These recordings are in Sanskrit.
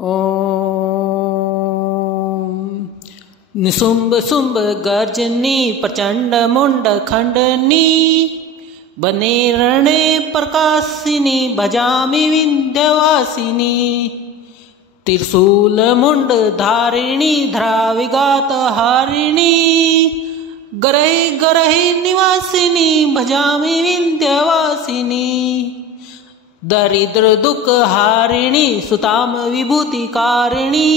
ओम निशुंभ शुंभ गर्जनी प्रचंड मुंड खंडनी बने रणे प्रकाशिनी भजामि विंध्यवासिनी त्रिशूल मुंड धारिणी धरा विघात हारिणी गरहि गरहि निवासिनी भजामि विंध्यवासिनी दरिद्र दुख हारिणी सुताम विभूति कारिणी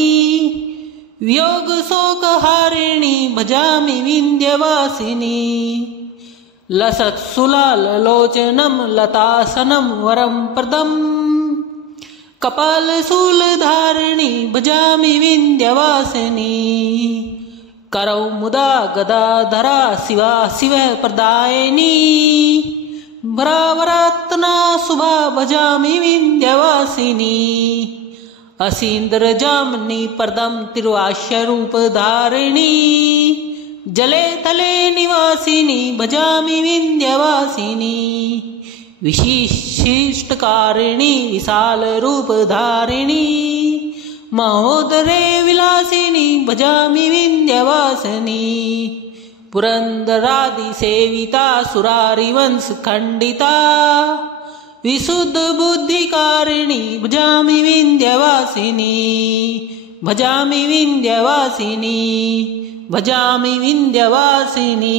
वियोग शोक हारिणी भजामि विंध्यवासिनी लसत् सुलाल लोचनम लतासनम वरम प्रदम कपाल शूल धारिणी भजामि विंध्यवासिनी करौ मुदा गदाधरा शिवा शिव प्रदायिनी भरावरात्ना शुभा भजामि विंध्यवासिनी असीन्द्र जामनी परदम तिरुवास्य रूप धारिणी जले तले निवासिनी भजामि विंध्यवासिनी विशिष्टकारिणी विशाल रूप धारिणी महोदरे विलासिनी भजामि विंध्यवासिनी पुरंदरादि सेविता सुरारि वंश खंडिता विशुद्ध बुद्धिकारिणी भजामि विंध्यवासिनी भजामि विंध्यवासिनी भजामि विंध्यवासिनी।